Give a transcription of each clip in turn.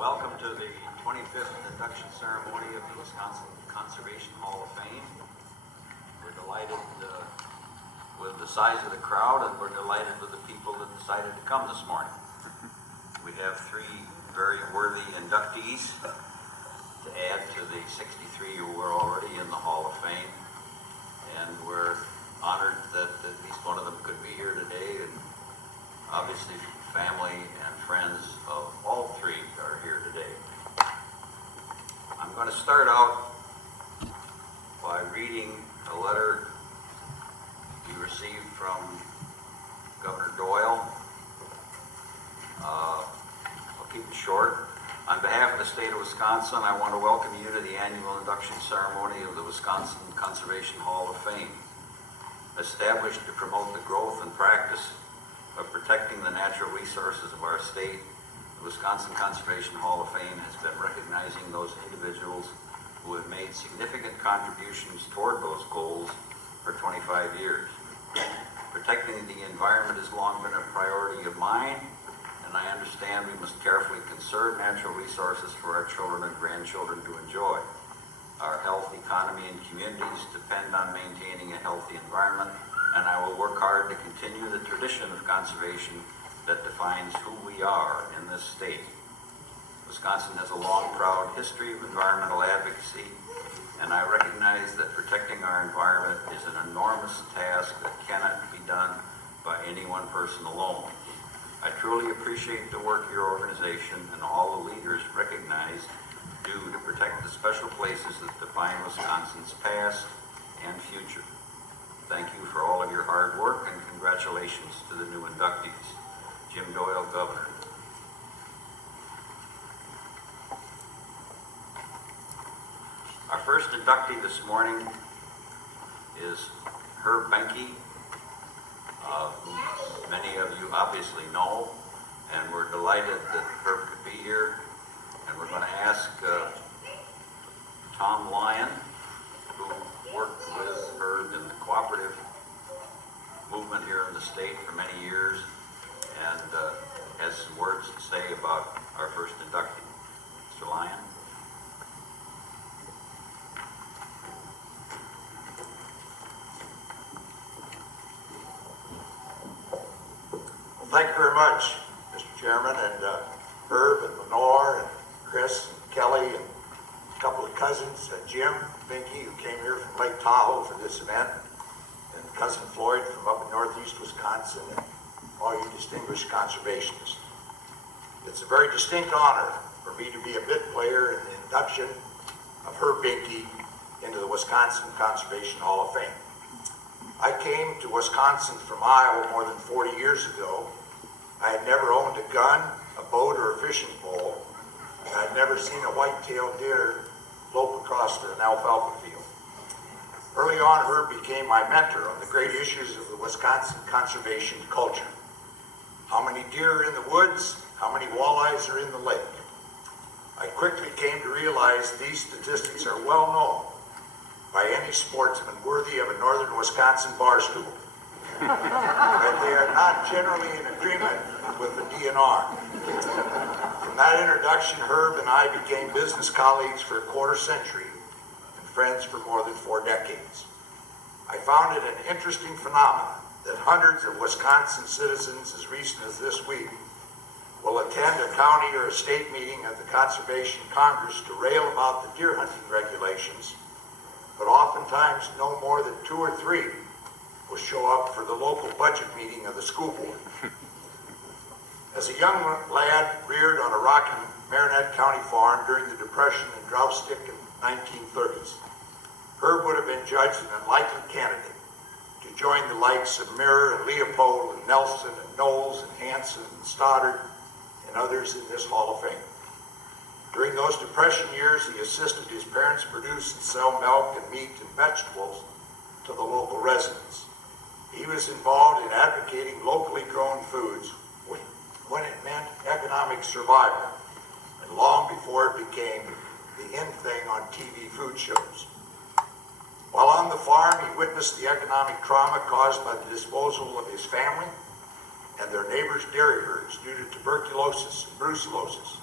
Welcome to the 25th induction ceremony of the Wisconsin Conservation Hall of Fame. We're delighted with the size of the crowd, and we're delighted with the people that decided to come this morning. We have three very worthy inductees to add to the 63 who were already in the Hall of Fame, and we're honored that at least one of them could be here today, and obviously family and friends of all three are here today. I'm going to start out by reading a letter we received from Governor Doyle. I'll keep it short. On behalf of the state of Wisconsin, I want to welcome you to the annual induction ceremony of the Wisconsin Conservation Hall of Fame. Established to promote the growth and practice of protecting the natural resources of our state, the Wisconsin Conservation Hall of Fame has been recognizing those individuals who have made significant contributions toward those goals for 25 years. Protecting the environment has long been a priority of mine, and I understand we must carefully conserve natural resources for our children and grandchildren to enjoy. Our health, economy, and communities depend on maintaining a healthy environment, and I will work hard to continue the tradition of conservation that defines who we are in this state. Wisconsin has a long, proud history of environmental advocacy, and I recognize that protecting our environment is an enormous task that cannot be done by any one person alone. I truly appreciate the work your organization and all the leaders recognize do to protect the special places that define Wisconsin's past and future. Thank you for all of your hard work, and congratulations to the new inductees. Jim Doyle, Governor. Our first inductee this morning is Herbert Behnke, who many of you obviously know, and we're delighted that Herb could be here. And we're going to ask Tom Lyon, who worked with Herb in the cooperative movement here in the state for many years, and has some words to say about our first inductee. Mr. Lyon. Well, thank you very much, Mr. Chairman, and Herb and Lenore and Chris and Kelly and a couple of cousins, Jim Behnke, who came here from Lake Tahoe for this event, and cousin Floyd from up in northeast Wisconsin, and all you distinguished conservationists. It's a very distinct honor for me to be a bit player in the induction of Herb Behnke into the Wisconsin Conservation Hall of Fame. I came to Wisconsin from Iowa more than 40 years ago. I had never owned a gun, a boat, or a fishing pole, and I'd never seen a white-tailed deer lope across an alfalfa field. Early on, Herb became my mentor on the great issues of the Wisconsin conservation culture. How many deer are in the woods? How many walleyes are in the lake? I quickly came to realize these statistics are well known by any sportsman worthy of a northern Wisconsin bar stool. But they are not generally in agreement with the DNR. From that introduction, Herb and I became business colleagues for a quarter century and friends for more than 4 decades. I found it an interesting phenomenon that hundreds of Wisconsin citizens as recent as this week will attend a county or a state meeting of the Conservation Congress to rail about the deer hunting regulations, but oftentimes no more than 2 or 3 will show up for the local budget meeting of the school board. As a young lad reared on a rocky Marinette County farm during the Depression and drought-stricken 1930s, Herb would have been judged an unlikely candidate to join the likes of Mirror and Leopold and Nelson and Knowles and Hanson and Stoddard and others in this Hall of Fame. During those Depression years, he assisted his parents produce and sell milk and meat and vegetables to the local residents. He was involved in advocating locally grown foods when it meant economic survival, and long before it became the in thing on TV food shows. While on the farm, he witnessed the economic trauma caused by the disposal of his family and their neighbors' dairy herds due to tuberculosis and brucellosis.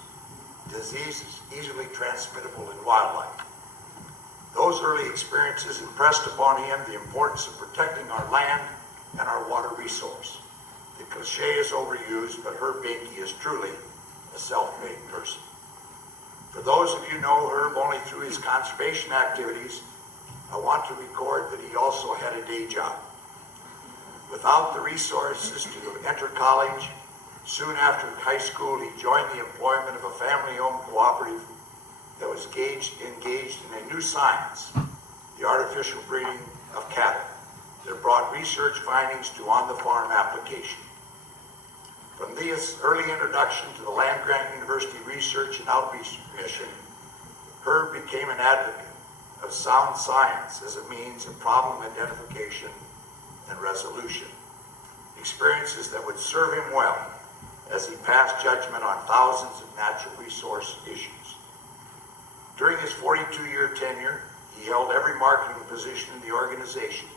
diseases easily transmittable in wildlife. Those early experiences impressed upon him the importance of protecting our land and our water resource. The cliche is overused, but Herb Behnke is truly a self-made person. For those of you who know Herb only through his conservation activities, I want to record that he also had a day job. Without the resources to enter college, soon after high school he joined the employment of a family-owned cooperative that was engaged in a new science, the artificial breeding of cattle, that brought research findings to on-the-farm application. From this early introduction to the land-grant University Research and Outreach Mission, Herb became an advocate of sound science as a means of problem identification and resolution, experiences that would serve him well as he passed judgment on thousands of natural resource issues. During his 42-year tenure, he held every marketing position in the organization,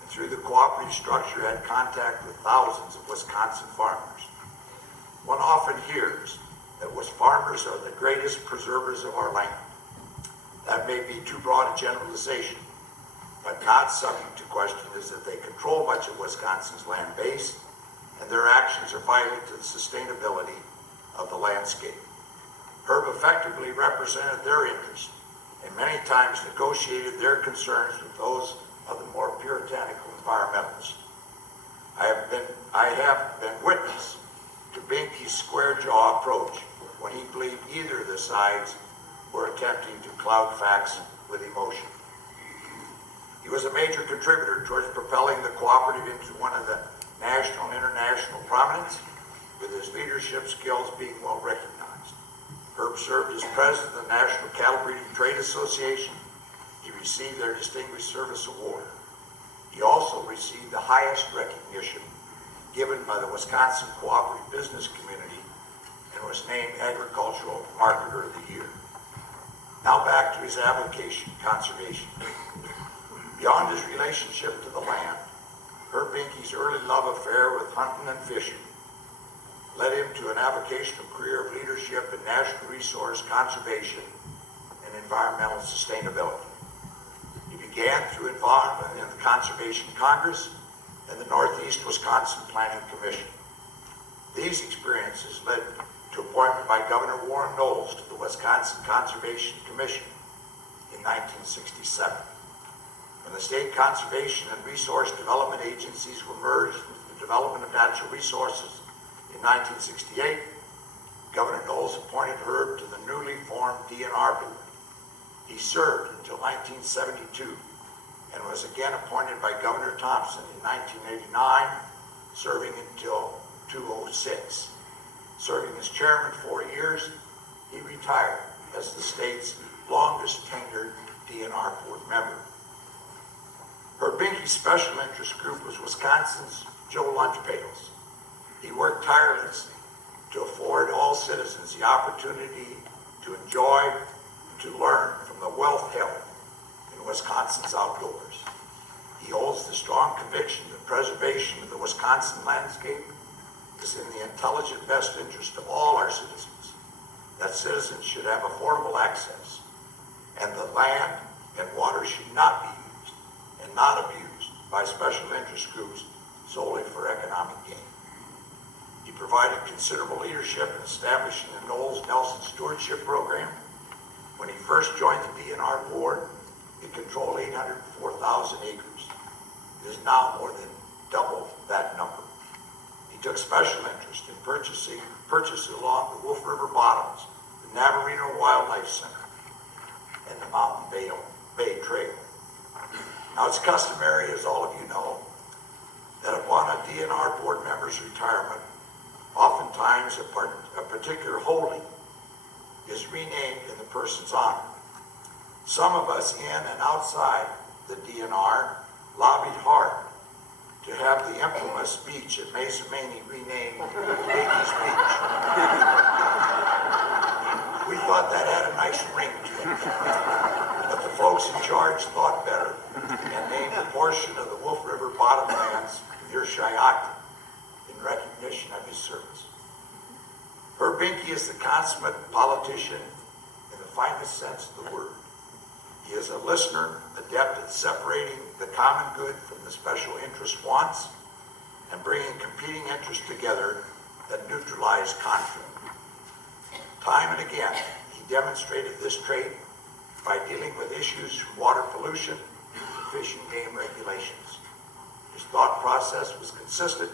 and through the cooperative structure had contact with thousands of Wisconsin farmers. One often hears that farmers are the greatest preservers of our land. That may be too broad a generalization, but not subject to question is that they control much of Wisconsin's land base, and their actions are vital to the sustainability of the landscape. Herb effectively represented their interests and many times negotiated their concerns with those of the more puritanical environmentalists. I have been witness to Behnke's square jaw approach when he believed either of the sides were attempting to cloud facts with emotion. He was a major contributor towards propelling the cooperative into one of the national and international prominence, with his leadership skills being well recognized. Herb served as president of the National Cattle Breeding Trade Association. He received their Distinguished Service Award. He also received the highest recognition given by the Wisconsin Cooperative Business Community and was named Agricultural Marketer of the Year. Now back to his avocation, conservation. Beyond his relationship to the land, Herb Behnke's early love affair with hunting and fishing led him to an avocational career of leadership in national resource conservation and environmental sustainability. He began through involvement in the Conservation Congress and the Northeast Wisconsin Planning Commission. These experiences led to appointment by Governor Warren Knowles to the Wisconsin Conservation Commission in 1967. When the state conservation and resource development agencies were merged with the Development of Natural Resources in 1968, Governor Knowles appointed Herb to the newly formed DNR board. He served until 1972 and was again appointed by Governor Thompson in 1989, serving until 2006. Serving as chairman 4 years, he retired as the state's longest tenured DNR board member. Herb Behnke's special interest group was Wisconsin's Joe Lunch Pails. He worked tirelessly to afford all citizens the opportunity to enjoy and to learn from the wealth held in Wisconsin's outdoors. He holds the strong conviction that preservation of the Wisconsin landscape is in the intelligent best interest of all our citizens, that citizens should have affordable access, and the land and water should not be used and not abused by special interest groups solely for economic gain. He provided considerable leadership in establishing the Knowles-Nelson Stewardship Program. When he first joined the DNR board, it controlled 804,000 acres. It is now more than double that number. He took special interest in purchases along the Wolf River bottoms, the Navarino Wildlife Center, and the Mountain Bay Trail. Now, it's customary, as all of you know, that upon a DNR board member's retirement, oftentimes a particular holding is renamed in the person's honor. Some of us in and outside the DNR lobbied hard to have the infamous beach at Mesa Maney renamed Behnke's Beach. We thought that had a nice ring to it. But the folks in charge thought better and named a portion of the Wolf River bottomlands near Shiocton in recognition of his service. Herb Herb Behnke is the consummate politician in the finest sense of the word. He is a listener, adept at separating the common good from the special interest wants and bringing competing interests together that neutralize conflict. Time and again, he demonstrated this trait by dealing with issues from water pollution to fish and game regulations. His thought process was consistent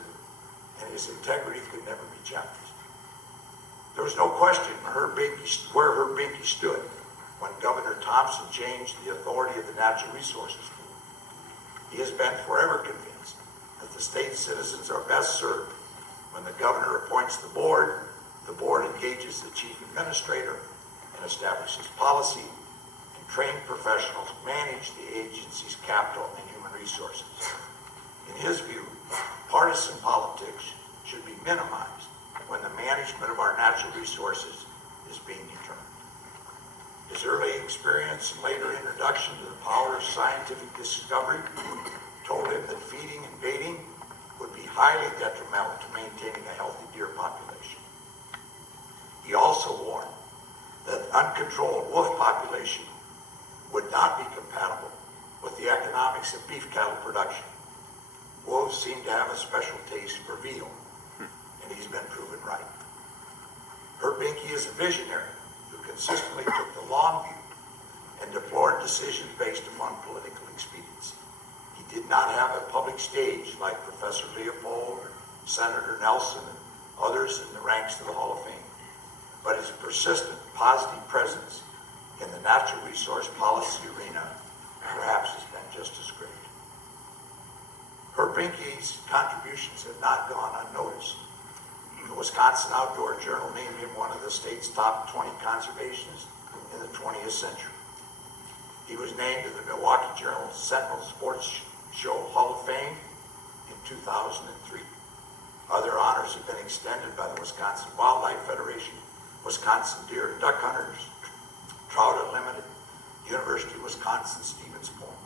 and his integrity could never be challenged. There was no question where Herb Behnke stood when Governor Thompson changed the authority of the Natural Resources Board. He has been forever convinced that the state's citizens are best served when the governor appoints the board engages the chief administrator and establishes policy, and trained professionals manage the agency's capital and human resources. In his view, partisan politics should be minimized when the management of our natural resources is being determined. His early experience and later introduction to the power of scientific discovery told him that feeding and baiting would be highly detrimental to maintaining a healthy deer population. He also warned that uncontrolled wolf population would not be compatible with the economics of beef cattle production. Wolves seem to have a special taste for veal, and he's been proven right. Herb Behnke is a visionary who consistently took the long view and deplored decisions based upon political expediency. He did not have a public stage like Professor Leopold or Senator Nelson and others in the ranks of the Hall of Fame, but his persistent positive presence in the natural resource policy arena perhaps has been just as great. Herb Behnke's contributions have not gone unnoticed. The Wisconsin Outdoor Journal named him one of the state's top 20 conservationists in the 20th century. He was named to the Milwaukee Journal Sentinel Sports Show Hall of Fame in 2003. Other honors have been extended by the Wisconsin Wildlife Federation, Wisconsin Deer and Duck Hunters, Trout Unlimited, University of Wisconsin Stevens Point.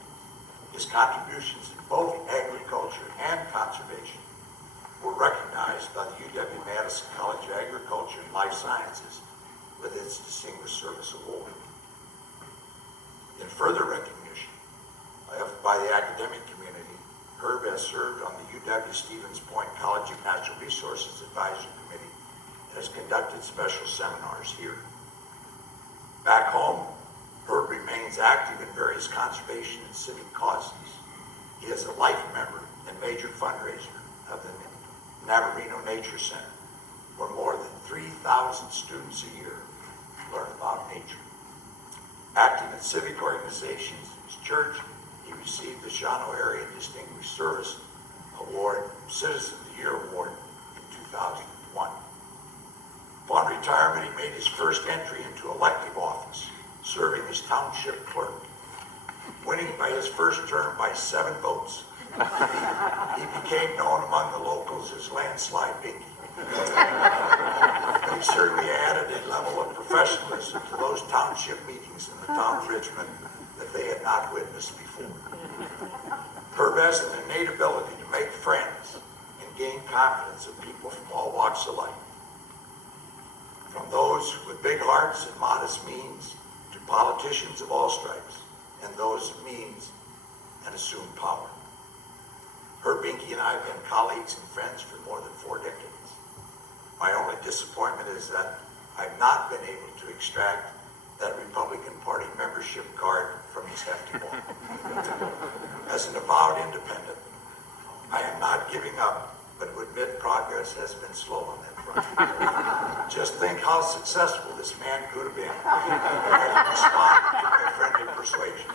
His contributions in both agriculture and conservation were recognized by the UW-Madison College of Agriculture and Life Sciences with its Distinguished Service Award. In further recognition by the academic community, Herb has served on the UW Stevens Point College of Natural Resources Advisory Committee and has conducted special seminars here. Back home, Herb remains active in various conservation and civic causes. He is a life member and major fundraiser of the Navarino Nature Center, where more than 3,000 students a year learn about nature. Active in civic organizations in his church, he received the Shawano Area Distinguished Service Award, Citizen of the Year Award in 2001. Upon retirement, he made his first entry into elective office, serving as township clerk, winning by his first term by 7 votes. He became known among the locals as Landslide Behnke. He certainly added a level of professionalism to those township meetings in the town of Richmond that they had not witnessed before. Herb has an innate ability to make friends and gain confidence of people from all walks of life, from those with big hearts and modest means to politicians of all stripes and those of means and assumed power. Herb Behnke and I have been colleagues and friends for more than 4 decades. My only disappointment is that I've not been able to extract that Republican Party membership card from his hefty wallet. As an avowed independent, I am not giving up, but would admit progress has been slow on that front. Just think how successful this man could have been had he responded to my friendly persuasion.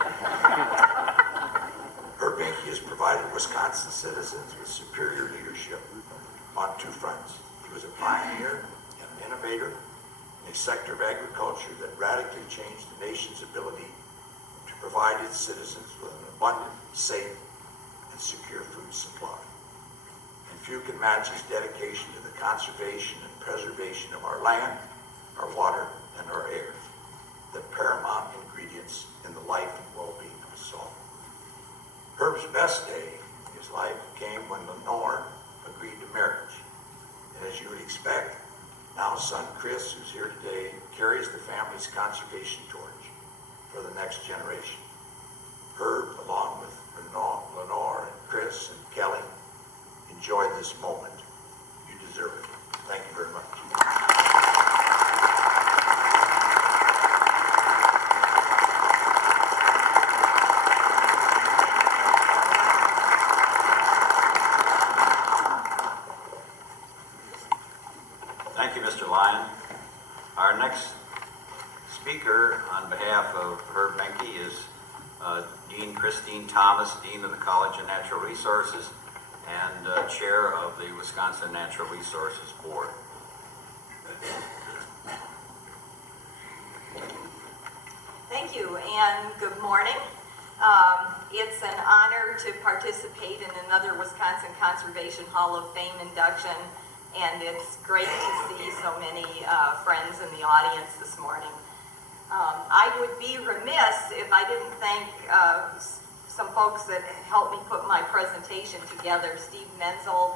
Herb Behnke has provided Wisconsin citizens with superior leadership on 2 fronts. He was a pioneer and an innovator in a sector of agriculture that radically changed the nation's ability to provide its citizens with an abundant, safe, and secure food supply. And few can match his dedication to the conservation and preservation of our land, our water, and our air, the paramount ingredients in the life and well-being of us all. Herb's best day in his life came when Lenore agreed to marriage. And as you would expect, Now son Chris, who's here today, carries the family's conservation torch for the next generation. Herb, along with Lenore and Chris and Kelly, enjoy this moment. You deserve it. Thank you very much. Thank you, Mr. Lyon. Our next speaker on behalf of Herb Behnke is Dean Christine Thomas, Dean of the College of Natural Resources and Chair of the Wisconsin Natural Resources Board. Thank you, and good morning. It's an honor to participate in another Wisconsin Conservation Hall of Fame induction, and it's great to see so many friends in the audience this morning. I would be remiss if I didn't thank some folks that helped me put my presentation together. Steve Menzel,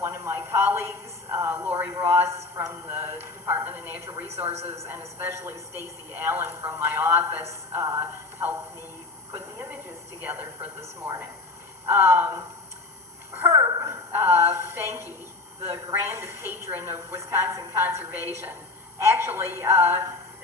one of my colleagues, Lori Ross from the Department of Natural Resources, and especially Stacy Allen from my office helped me put the images together for this morning. Herb Behnke, the grand patron of Wisconsin conservation, actually,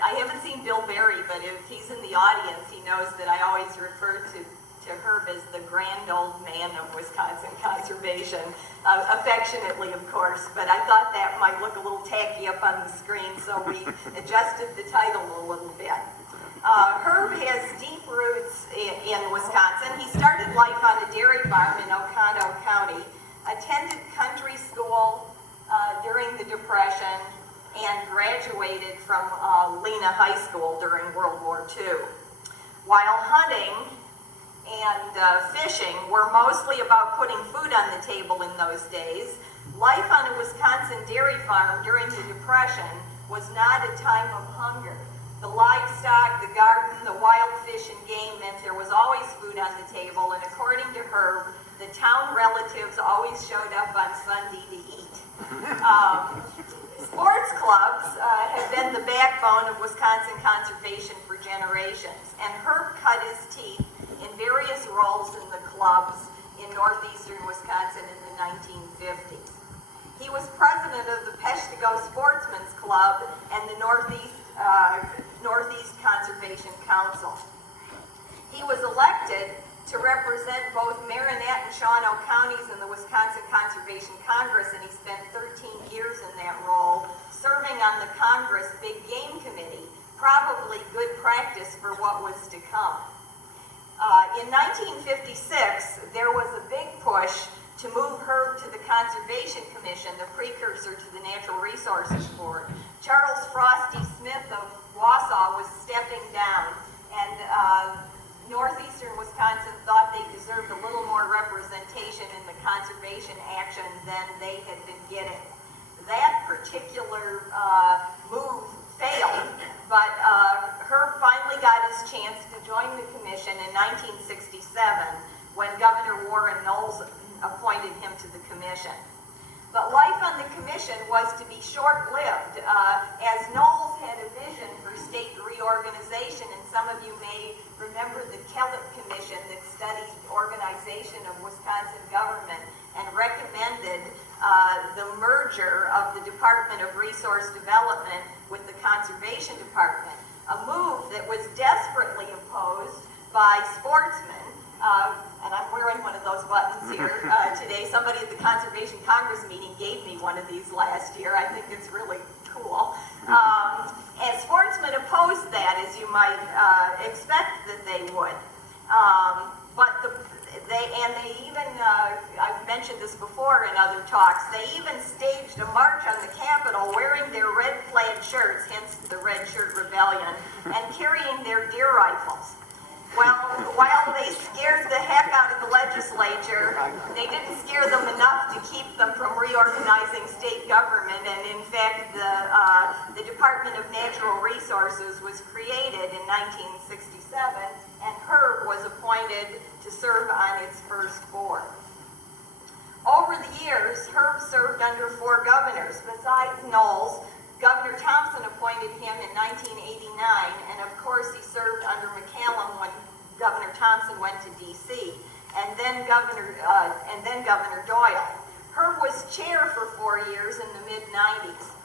I haven't seen Bill Berry, but if he's in the audience, he knows that I always refer to Herb as the grand old man of Wisconsin conservation, affectionately, of course, but I thought that might look a little tacky up on the screen, so we adjusted the title a little bit. Herb has deep roots in Wisconsin. He started life on a dairy farm in Oconto County, attended country school during the Depression, and graduated from Lena High School during World War II. While hunting and fishing were mostly about putting food on the table in those days, life on a Wisconsin dairy farm during the Depression was not a time of hunger. The livestock, the garden, the wild fish and game meant there was always food on the table, and according to Herb, the town relatives always showed up on Sunday to eat. Sports clubs have been the backbone of Wisconsin conservation for generations, and Herb cut his teeth in various roles in the clubs in northeastern Wisconsin in the 1950s. He was president of the Peshtigo Sportsman's Club and the Northeast Conservation Council. He was elected to represent both Marinette and Shawano counties in the Wisconsin Conservation Congress, and he spent 13 years in that role, serving on the Congress Big Game Committee, probably good practice for what was to come. In 1956, there was a big push to move Herb to the Conservation Commission, the precursor to the Natural Resources Board. Charles Frosty Smith of Wausau was stepping down, and northeastern Wisconsin thought they deserved a little more representation in the conservation action than they had been getting. That particular move failed, but Herb finally got his chance to join the commission in 1967 when Governor Warren Knowles appointed him to the commission. But life on the commission was to be short-lived, as Knowles had a vision for state reorganization, and some of you may remember the Kellett Commission that studied organization of Wisconsin government and recommended the merger of the Department of Resource Development with the Conservation Department, a move that was desperately opposed by sportsmen. And I'm wearing one of those buttons here today. Somebody at the Conservation Congress meeting gave me one of these last year. I think it's really cool. And sportsmen opposed that, as you might expect that they would. They even, I've mentioned this before in other talks, they even staged a march on the Capitol wearing their red flag shirts, hence the Red Shirt Rebellion, and carrying their deer rifles. Well, while they scared the heck out of the legislature, they didn't scare them enough to keep them from reorganizing state government, and in fact, the Department of Natural Resources was created in 1967, and Herb was appointed to serve on its first board. Over the years, Herb served under 4 governors. Besides Knowles, Governor Thompson appointed him in 1989, and of course he served under McCallum when Governor Thompson went to D.C., and then Governor Doyle. Herb was chair for 4 years in the mid-90s.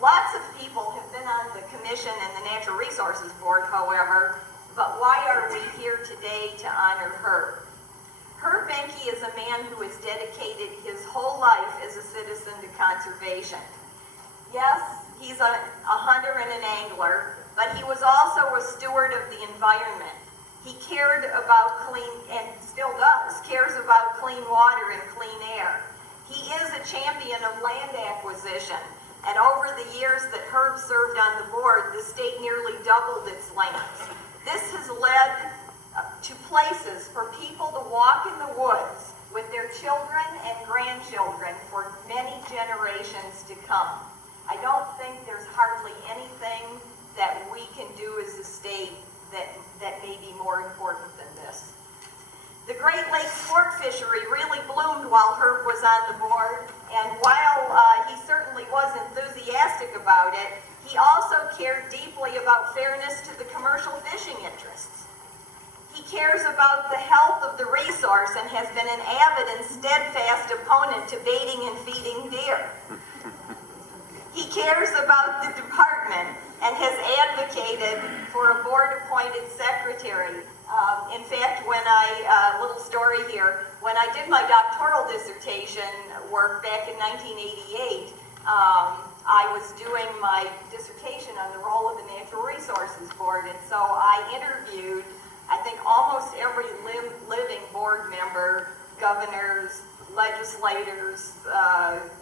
Lots of people have been on the commission and the Natural Resources Board, however, but why are we here today to honor Herb? Herb Behnke is a man who has dedicated his whole life as a citizen to conservation. Yes, he's a hunter and an angler, but he was also a steward of the environment. He cared about clean, and still does, cares about clean water and clean air. He is a champion of land acquisition, and over the years that Herb served on the board, the state nearly doubled its lands. This has led to places for people to walk in the woods with their children and grandchildren for many generations to come. I don't think there's hardly anything that we can do as a state that may be more important than this. The Great Lakes sport fishery really bloomed while Herb was on the board, and while he certainly was enthusiastic about it, he also cared deeply about fairness to the commercial fishing interests. He cares about the health of the resource and has been an avid and steadfast opponent to baiting and feeding deer. He cares about the department and has advocated for a board-appointed secretary. In fact, little story here, when I did my doctoral dissertation work back in 1988, I was doing my dissertation on the role of the Natural Resources Board, and so I interviewed, I think, almost every living board member, governors, legislators,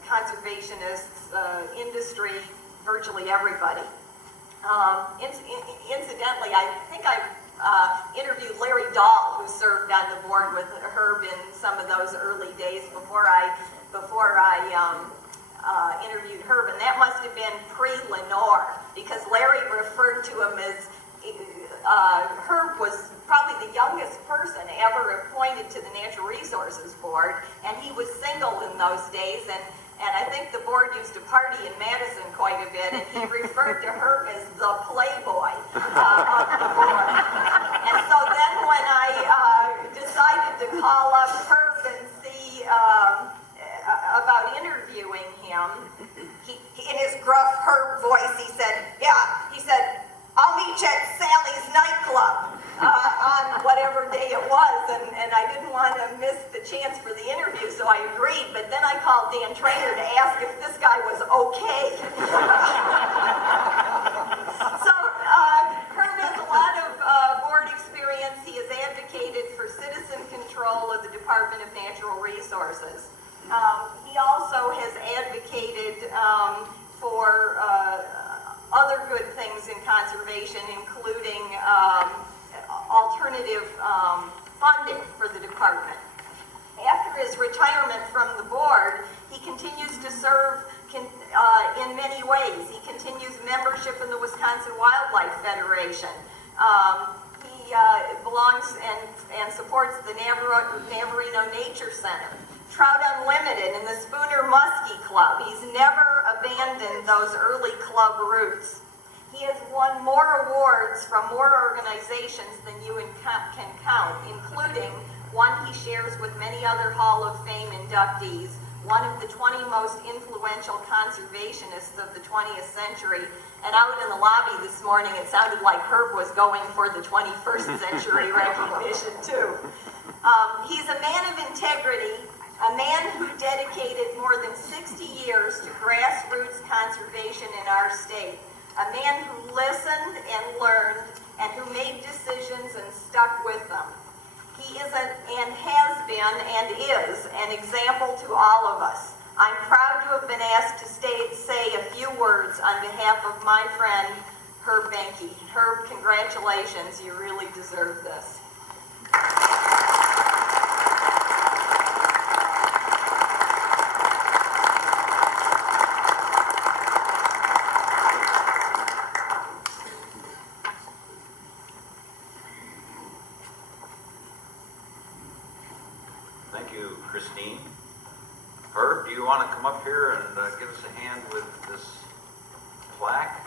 conservationists, industry, virtually everybody. Incidentally, I think I interviewed Larry Dahl, who served on the board with Herb in some of those early days before I interviewed Herb, and that must have been pre-Lenore, because Larry referred to him as Herb was probably the youngest person ever appointed to the Natural Resources Board, and he was single in those days, and I think the board used to party in Madison quite a bit, and he referred to Herb as the playboy of the board. And so then when I decided to call up Herb and see about interviewing him, he, in his gruff Herb voice, he said, I'll meet you at Sally's nightclub on whatever day it was, and I didn't want to miss the chance for the interview, so I agreed, but then I called Dan Trainer to ask if this guy was okay. So Herb has a lot of board experience. He has advocated for citizen control of the Department of Natural Resources. He also has advocated for other good things in conservation, including alternative funding for the department. After his retirement from the board, he continues to serve in many ways. He continues membership in the Wisconsin Wildlife Federation. He belongs and supports the Navarino Nature Center, Trout Unlimited, and the Spooner Muskie Club. He's never abandoned those early club roots. He has won more awards from more organizations than you can count, including one he shares with many other Hall of Fame inductees, one of the 20 most influential conservationists of the 20th century. And out in the lobby this morning, it sounded like Herb was going for the 21st century recognition, too. He's a man of integrity, a man who dedicated more than 60 years to grassroots conservation in our state, a man who listened and learned and who made decisions and stuck with them. He is and has been and is an example to all of us. I'm proud to have been asked to say a few words on behalf of my friend, Herb Behnke. Herb, congratulations. You really deserve this. Thank you, Christine. want to come up here and give us a hand with this plaque?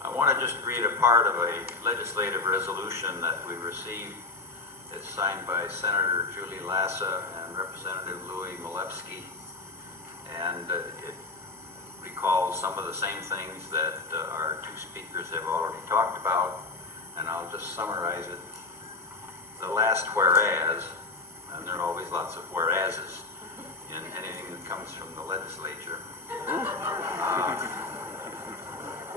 I want to just read a part of a legislative resolution that we received. It's signed by Senator Julie Lassa and Representative Louis Malevsky, and it recalls some of the same things that our two speakers have already talked about, and I'll just summarize it. The last whereas, and there are always lots of whereases in anything that comes from the legislature.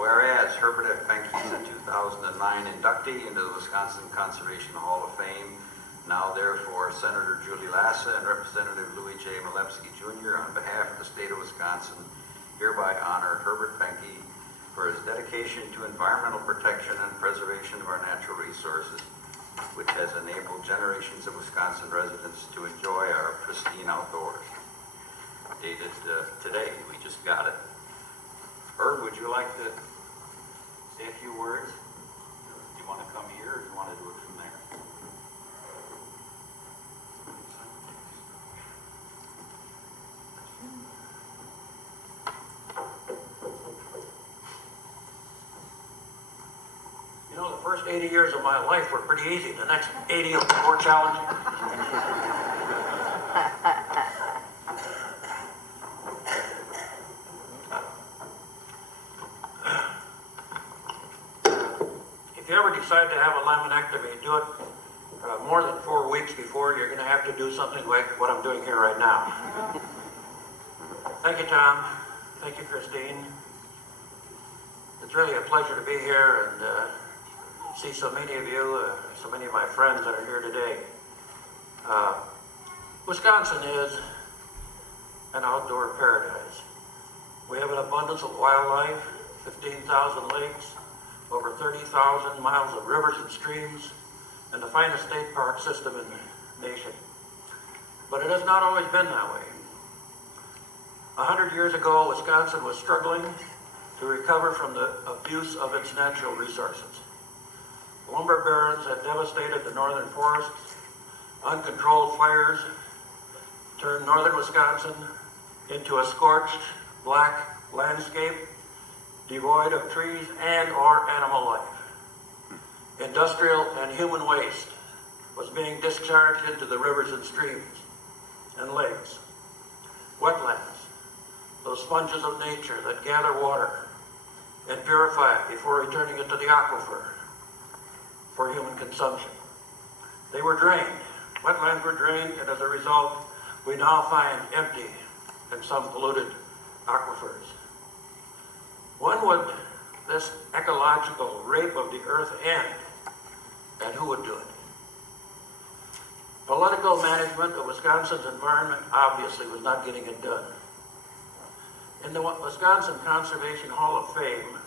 Whereas Herbert F. Behnke is a 2009 inductee into the Wisconsin Conservation Hall of Fame. Now therefore, Senator Julie Lassa and Representative Louis J. Malevsky Jr. on behalf of the state of Wisconsin hereby honor Herbert Behnke for his dedication to environmental protection and preservation of our natural resources, which has enabled generations of Wisconsin residents to enjoy our pristine outdoors. Dated today, we just got it. Herb, would you like to say a few words? Do you want to come here or do you want to do it from there? You know, the first 80 years of my life were pretty easy. The next 80 will be more challenging. If you ever decide to have a laminectomy, do it more than 4 weeks before. You're going to have to do something like what I'm doing here right now. Thank you, Tom. Thank you, Christine. It's really a pleasure to be here and see so many of you, so many of my friends that are here today. Wisconsin is an outdoor paradise. We have an abundance of wildlife, 15,000 lakes, over 30,000 miles of rivers and streams, and the finest state park system in the nation. But it has not always been that way. 100 years ago, Wisconsin was struggling to recover from the abuse of its natural resources. Lumber barons had devastated the northern forests. Uncontrolled fires turned northern Wisconsin into a scorched, black landscape devoid of trees and or animal life. Industrial and human waste was being discharged into the rivers and streams and lakes. Wetlands, those sponges of nature that gather water and purify it before returning it to the aquifer for human consumption. They were drained. Wetlands were drained, and as a result, we now find empty and some polluted aquifers. When would this ecological rape of the earth end, and who would do it? Political management of Wisconsin's environment obviously was not getting it done. In the Wisconsin Conservation Hall of Fame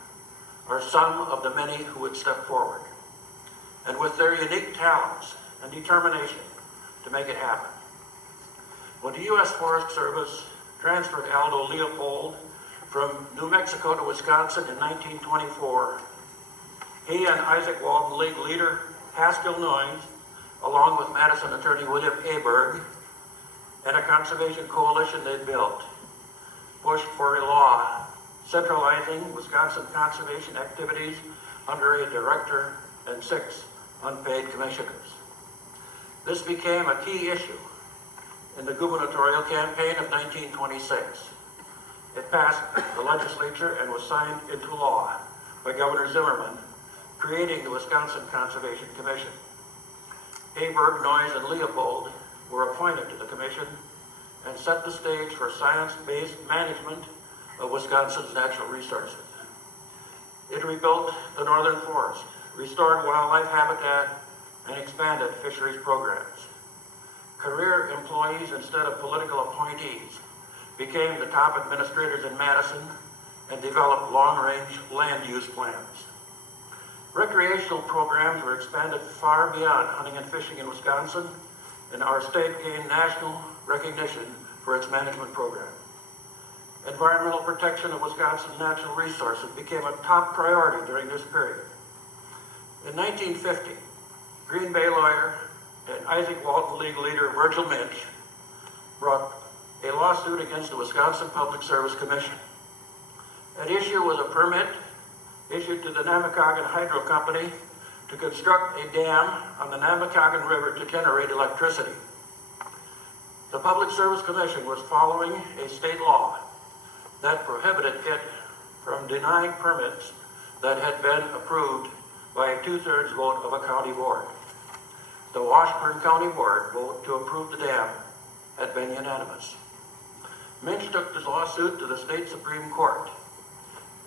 are some of the many who would step forward, and with their unique talents and determination to make it happen. When the U.S. Forest Service transferred Aldo Leopold from New Mexico to Wisconsin in 1924, he and Isaac Walton League leader Haskell Noyes, along with Madison attorney William Aberg, and a conservation coalition they built, pushed for a law centralizing Wisconsin conservation activities under a director and 6 unpaid commissioners. This became a key issue in the gubernatorial campaign of 1926. It passed the legislature and was signed into law by Governor Zimmerman, creating the Wisconsin Conservation Commission. Aberg, Noyes, and Leopold were appointed to the commission and set the stage for science-based management of Wisconsin's natural resources. It rebuilt the northern forest, restored wildlife habitat, and expanded fisheries programs. Career employees instead of political appointees became the top administrators in Madison and developed long-range land use plans. Recreational programs were expanded far beyond hunting and fishing in Wisconsin, and our state gained national recognition for its management program. Environmental protection of Wisconsin's natural resources became a top priority during this period. In 1950, Green Bay lawyer and Isaac Walton League leader Virgil Minch brought a lawsuit against the Wisconsin Public Service Commission. At issue was a permit issued to the Namakagon Hydro Company to construct a dam on the Namakagon River to generate electricity. The Public Service Commission was following a state law that prohibited it from denying permits that had been approved by a 2/3 vote of a county board. The Washburn County Board vote to approve the dam had been unanimous. Minch took the lawsuit to the state Supreme Court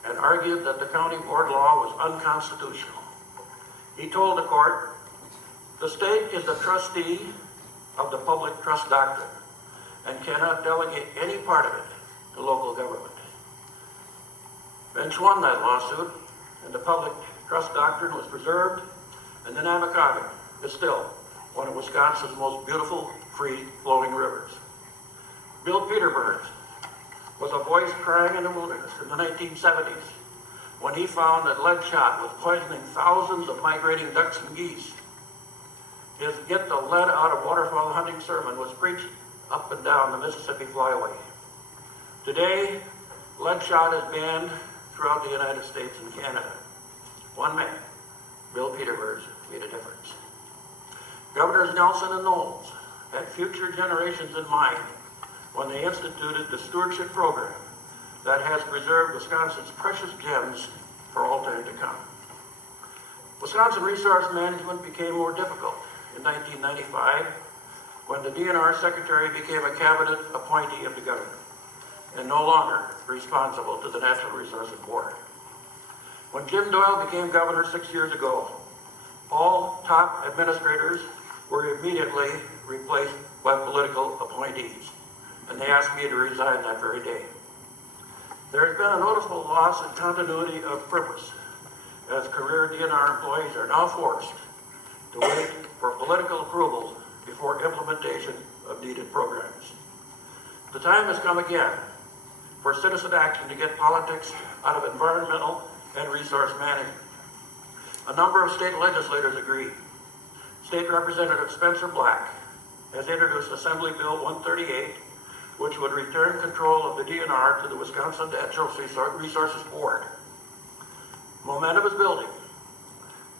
and argued that the county board law was unconstitutional. He told the court, the state is the trustee of the public trust doctrine and cannot delegate any part of it to local government. Minch won that lawsuit, and the public trust doctrine was preserved, and the Namakagon is still one of Wisconsin's most beautiful, free-flowing rivers. Bill Peterberg was a voice crying in the wilderness in the 1970s when he found that lead shot was poisoning thousands of migrating ducks and geese. His Get the Lead Out of Waterfowl Hunting sermon was preached up and down the Mississippi Flyway. Today, lead shot is banned throughout the United States and Canada. One man, Bill Peterberg, made a difference. Governors Nelson and Knowles had future generations in mind when they instituted the stewardship program that has preserved Wisconsin's precious gems for all time to come. Wisconsin resource management became more difficult in 1995 when the DNR secretary became a cabinet appointee of the governor and no longer responsible to the Natural Resources Board. When Jim Doyle became governor 6 years ago, all top administrators were immediately replaced by political appointees, and they asked me to resign that very day. There has been a noticeable loss in continuity of purpose, as career DNR employees are now forced to wait for political approval before implementation of needed programs. The time has come again for citizen action to get politics out of environmental and resource management. A number of state legislators agree. State Representative Spencer Black has introduced Assembly Bill 138, which would return control of the DNR to the Wisconsin Natural Resources Board. Momentum is building.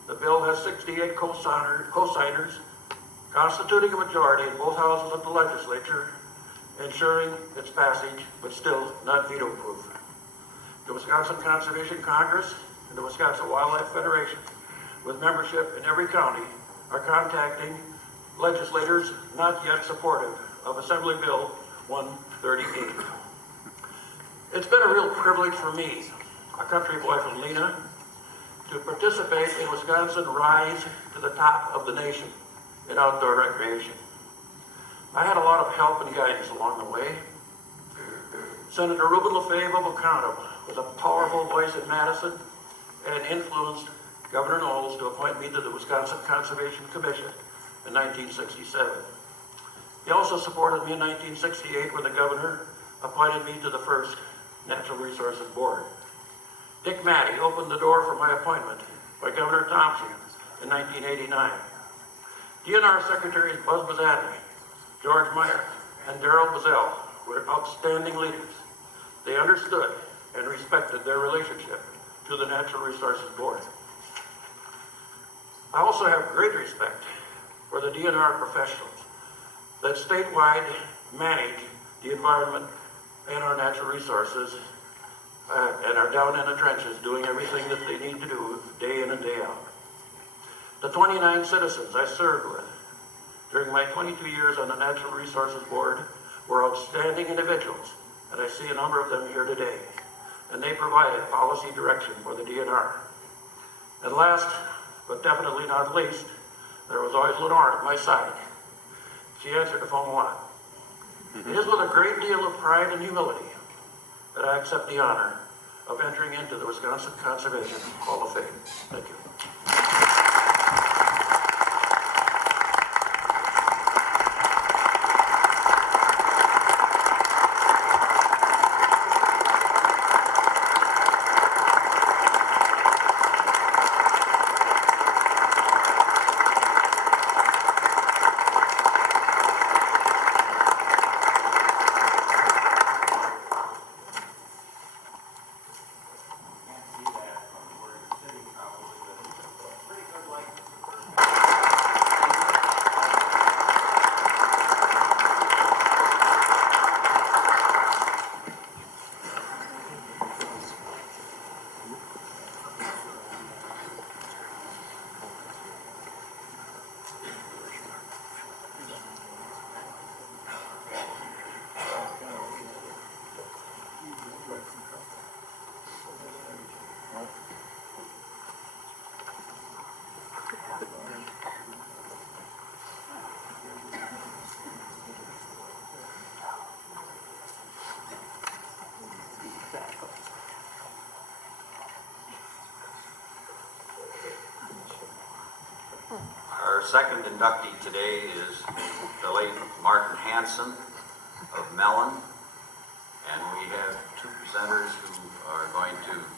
The bill has 68 co-signers, constituting a majority in both houses of the legislature, ensuring its passage, but still not veto-proof. The Wisconsin Conservation Congress and the Wisconsin Wildlife Federation, with membership in every county, are contacting legislators not yet supportive of Assembly Bill 138. It's been a real privilege for me, a country boy from Lena, to participate in Wisconsin rise to the top of the nation in outdoor recreation. I had a lot of help and guidance along the way. Senator Reuben Lefebvre of Oconto was a powerful voice in Madison and influenced Governor Knowles to appoint me to the Wisconsin Conservation Commission in 1967. He also supported me in 1968 when the governor appointed me to the first Natural Resources Board. Dick Matty opened the door for my appointment by Governor Thompson in 1989. DNR Secretaries Buzz Bazani, George Meyer, and Darrell Bazell were outstanding leaders. They understood and respected their relationship to the Natural Resources Board. I also have great respect for the DNR professionals that statewide manage the environment and our natural resources and are down in the trenches doing everything that they need to do day in and day out. The 29 citizens I served with during my 22 years on the Natural Resources Board were outstanding individuals, and I see a number of them here today, and they provided policy direction for the DNR. And last, but definitely not least, there was always Lenore at my side. She answered the phone a lot. It is with a great deal of pride and humility that I accept the honor of entering into the Wisconsin Conservation Hall of Fame. Thank you. Our second inductee today is the late Martin Hansen of Mellon, and we have two presenters who are going to